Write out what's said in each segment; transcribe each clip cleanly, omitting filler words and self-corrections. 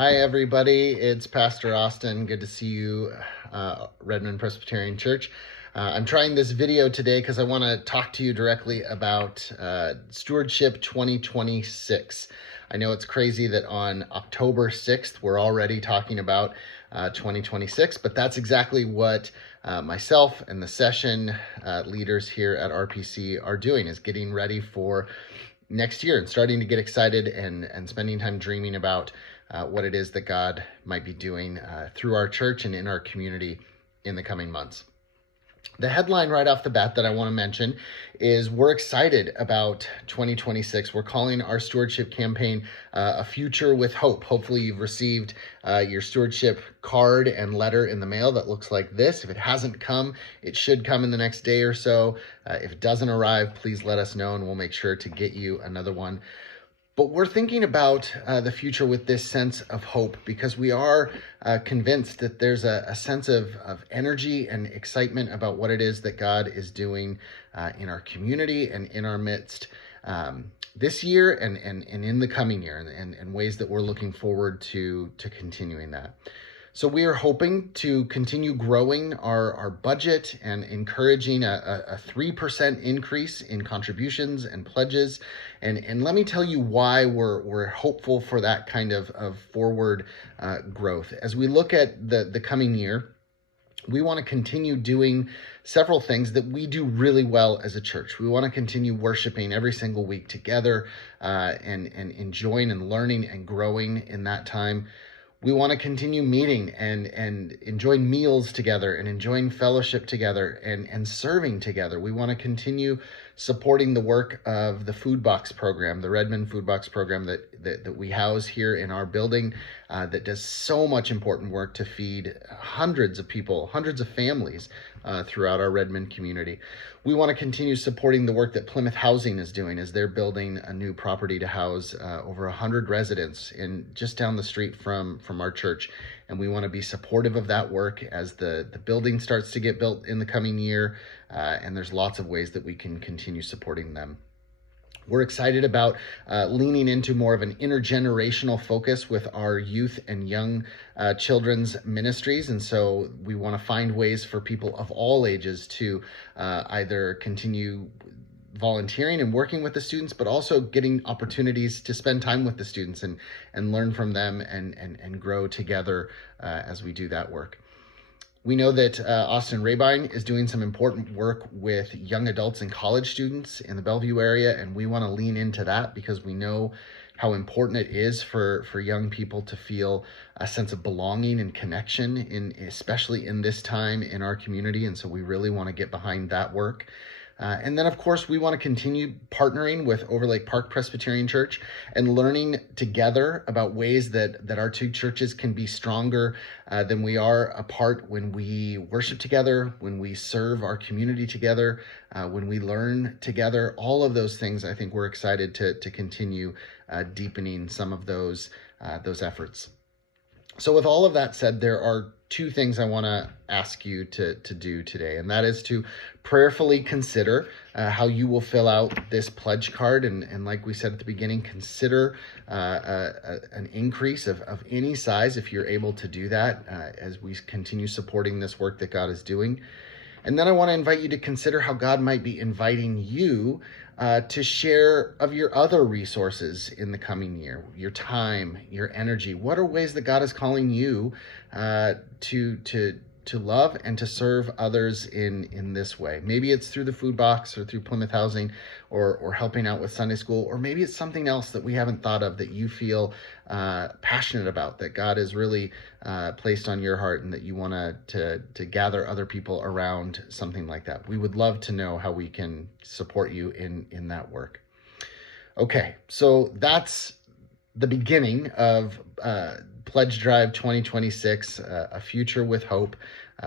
Hi, everybody. It's Pastor Austin. Good to see you, Redmond Presbyterian Church. I'm trying this video today because I want to talk to you directly about Stewardship 2026. I know it's crazy that on October 6th, we're already talking about 2026, but that's exactly what myself and the session leaders here at RPC are doing, is getting ready for next year and starting to get excited and spending time dreaming about what it is that God might be doing through our church and in our community in the coming months. The headline right off the bat that I want to mention is we're excited about 2026. We're calling our stewardship campaign A Future with Hope. Hopefully you've received your stewardship card and letter in the mail that looks like this. If it hasn't come, it should come in the next day or so. If it doesn't arrive, please let us know and we'll make sure to get you another one. But we're thinking about the future with this sense of hope because we are convinced that there's a sense of energy and excitement about what it is that God is doing in our community and in our midst this year and in the coming year, and ways that we're looking forward to continuing that. So we are hoping to continue growing our budget and encouraging a 3% increase in contributions and pledges. And let me tell you why we're hopeful for that kind of forward growth. As we look at the coming year, we want to continue doing several things that we do really well as a church. We want to continue worshiping every single week together and enjoying and learning and growing in that time. We want to continue meeting and enjoying meals together and enjoying fellowship together and serving together. We want to continue supporting the work of the food box program, the Redmond food box program that we house here in our building that does so much important work to feed hundreds of people, hundreds of families throughout our Redmond community. We want to continue supporting the work that Plymouth Housing is doing as they're building a new property to house over 100 residents just down the street from our church. And we want to be supportive of that work as the building starts to get built in the coming year. And there's lots of ways that we can continue supporting them. We're excited about leaning into more of an intergenerational focus with our youth and young children's ministries. And so we want to find ways for people of all ages to either continue volunteering and working with the students, but also getting opportunities to spend time with the students and learn from them and grow together as we do that work. We know that Austin Rabine is doing some important work with young adults and college students in the Bellevue area, and we want to lean into that because we know how important it is for young people to feel a sense of belonging and connection, especially in this time in our community, and so we really want to get behind that work. And then, of course, we want to continue partnering with Overlake Park Presbyterian Church and learning together about ways that our two churches can be stronger than we are apart when we worship together, when we serve our community together, when we learn together. All of those things, I think we're excited to continue deepening some of those efforts. So with all of that said, there are two things I want to ask you to do today, and that is to prayerfully consider how you will fill out this pledge card, and like we said at the beginning, consider an increase of any size if you're able to do that as we continue supporting this work that God is doing. And then I want to invite you to consider how God might be inviting you to share of your other resources in the coming year, your time, your energy. What are ways that God is calling you to love and to serve others in this way? Maybe it's through the food box or through Plymouth Housing or helping out with Sunday school, or maybe it's something else that we haven't thought of that you feel passionate about, that God has really placed on your heart and that you want to gather other people around something like that. We would love to know how we can support you in that work. Okay, so that's the beginning of Pledge Drive 2026, A Future with Hope.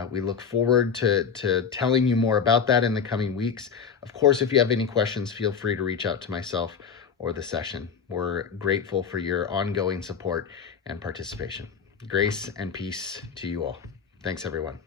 We look forward to telling you more about that in the coming weeks. Of course, if you have any questions, feel free to reach out to myself or the session. We're grateful for your ongoing support and participation. Grace and peace to you all. Thanks, everyone.